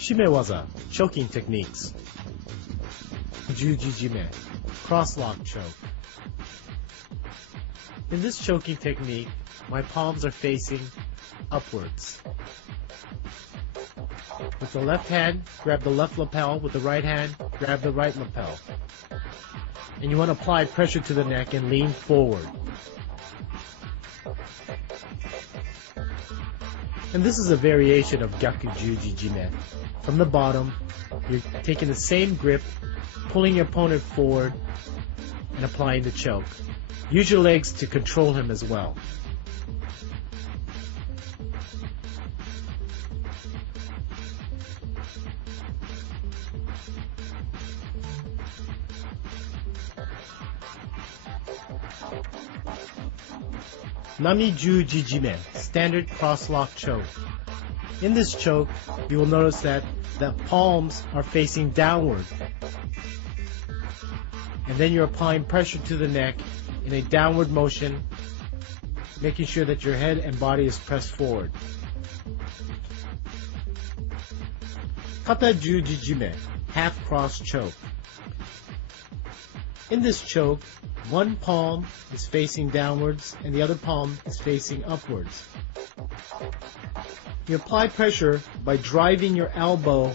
Shimewaza, choking techniques. Jujijime, cross-lock choke. In this choking technique, my palms are facing upwards. With the left hand, grab the left lapel. With the right hand, grab the right lapel. And you want to apply pressure to the neck and lean forward. And this is a variation of Gyaku Jujijime. From the bottom, you're taking the same grip, pulling your opponent forward, and applying the choke. Use your legs to control him as well. Nami Jujijime, standard cross-lock choke. In this choke, you will notice that the palms are facing downward. And then you're applying pressure to the neck in a downward motion, making sure that your head and body is pressed forward. Kata Jujijime, half cross choke. In this choke, one palm is facing downwards and the other palm is facing upwards. You apply pressure by driving your elbow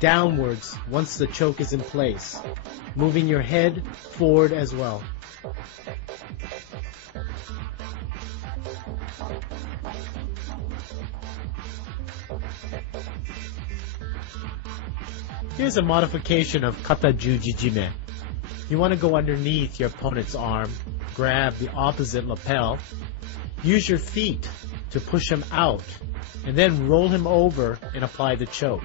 downwards once the choke is in place, moving your head forward as well. Here's a modification of Kata Jujijime. You want to go underneath your opponent's arm, grab the opposite lapel, use your feet to push him out, and then roll him over and apply the choke.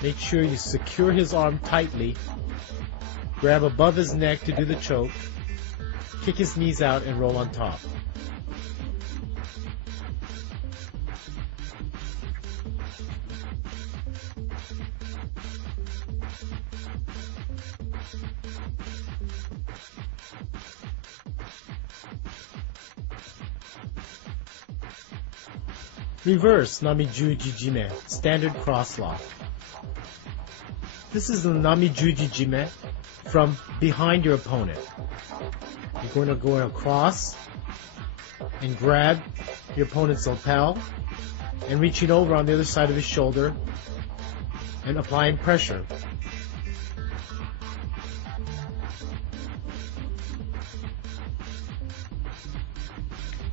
Make sure you secure his arm tightly, grab above his neck to do the choke, kick his knees out and roll on top. Reverse Nami Jujijime, standard cross-lock. This is the Nami Jujijime from behind your opponent. You're going to go across and grab your opponent's lapel and reaching over on the other side of his shoulder and applying pressure.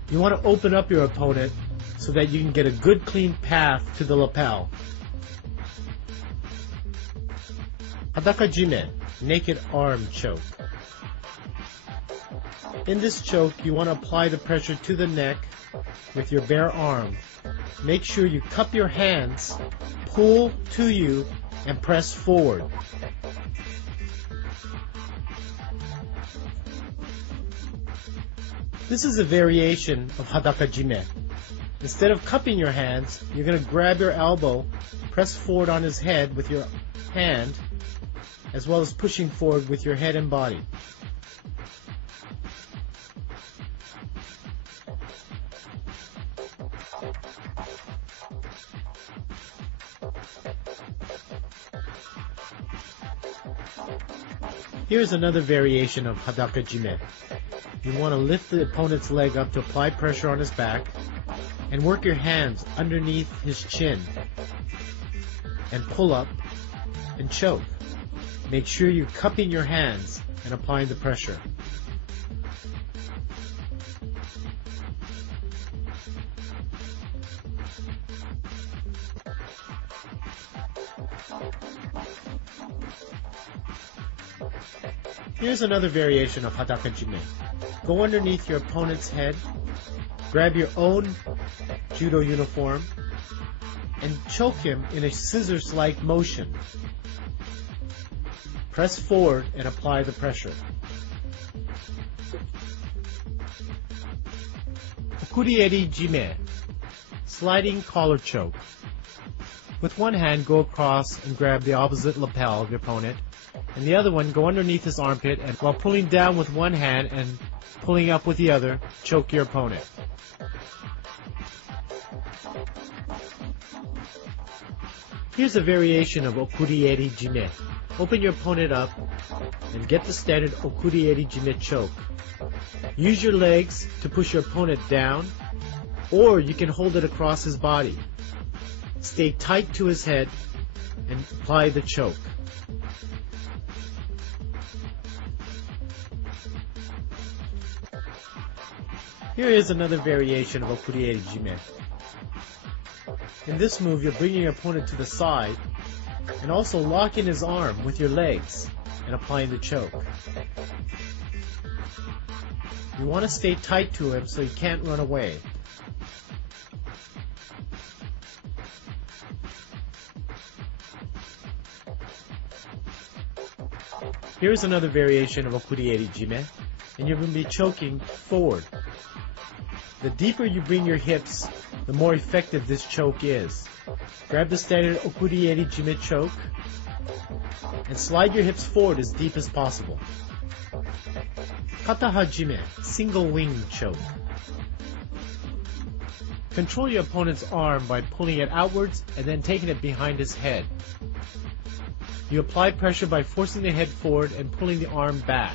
You want to open up your opponent so that you can get a good clean path to the lapel. Hadakajime, naked arm choke. In this choke, you want to apply the pressure to the neck with your bare arm. Make sure you cup your hands, pull to you, and press forward. This is a variation of Hadakajime. Instead of cupping your hands, you're going to grab your elbow, press forward on his head with your hand, as well as pushing forward with your head and body. Here's another variation of Hadakajime. You want to lift the opponent's leg up to apply pressure on his back, and work your hands underneath his chin and pull up and choke. Make sure you're cupping your hands and applying the pressure. Here's another variation of Hadakajime. Go underneath your opponent's head, grab your own judo uniform, and choke him in a scissors-like motion. Press forward and apply the pressure. Okurieri Jime, sliding collar choke. With one hand, go across and grab the opposite lapel of your opponent, and the other one go underneath his armpit and while pulling down with one hand and pulling up with the other, choke your opponent. Here's a variation of okurieri jime. Open your opponent up and get the standard okurieri jime choke. Use your legs to push your opponent down, or you can hold it across his body. Stay tight to his head and apply the choke. Here is another variation of okurieri jime. In this move, you're bringing your opponent to the side and also locking his arm with your legs and applying the choke. You want to stay tight to him so he can't run away. Here's another variation of okurieri jime, and you're going to be choking forward. The deeper you bring your hips, the more effective this choke is. Grab the standard okurieri jime choke and slide your hips forward as deep as possible. Kata hajime, single wing choke. Control your opponent's arm by pulling it outwards and then taking it behind his head. You apply pressure by forcing the head forward and pulling the arm back.